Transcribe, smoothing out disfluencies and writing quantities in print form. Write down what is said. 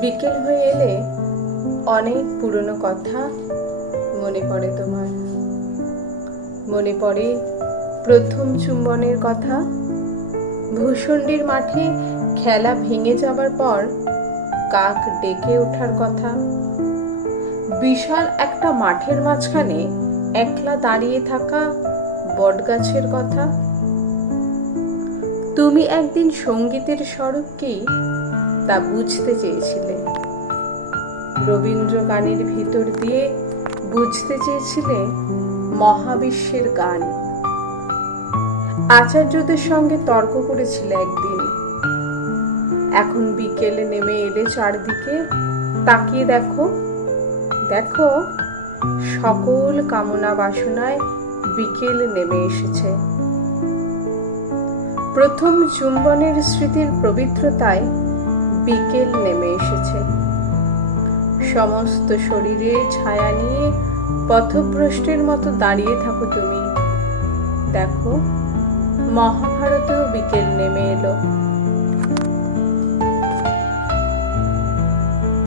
বিকেল হয়ে এলে অনেক পুরনো কথা মনে পড়ে তোমার। মনে পড়ে প্রথম চুম্বনের কথা, ভূষণ্ডির মাঠে খেলা ভেঙে যাবার পর কাক ডেকে ওঠার কথা, বিশাল একটা মাঠের মাঝখানে একলা দাঁড়িয়ে থাকা বটগাছের কথা। তুমি একদিন সঙ্গীতের স্বরূপ কি তা বুঝতে চেয়েছিলে, রবীন্দ্র গানের ভিতর দিয়ে বুঝতে চেয়েছিলে মহাবিশ্বের গান। আচার্যদের সঙ্গে তর্ক করেছিলে একদিন। এখন বিকেলে নেমে এলে চারদিকে তাকিয়ে দেখো, দেখো সকল কামনা বাসনায় বিকেল নেমে এসেছে। প্রথম চুম্বনের স্মৃতির পবিত্রতায় বিকেল নেমে এসেছে। সমস্ত শরীরে ছায়া নিয়ে পথভ্রষ্টের মতো দাঁড়িয়ে থাকো তুমি। দেখো মহাভারতেও বিকেল নেমে এলো।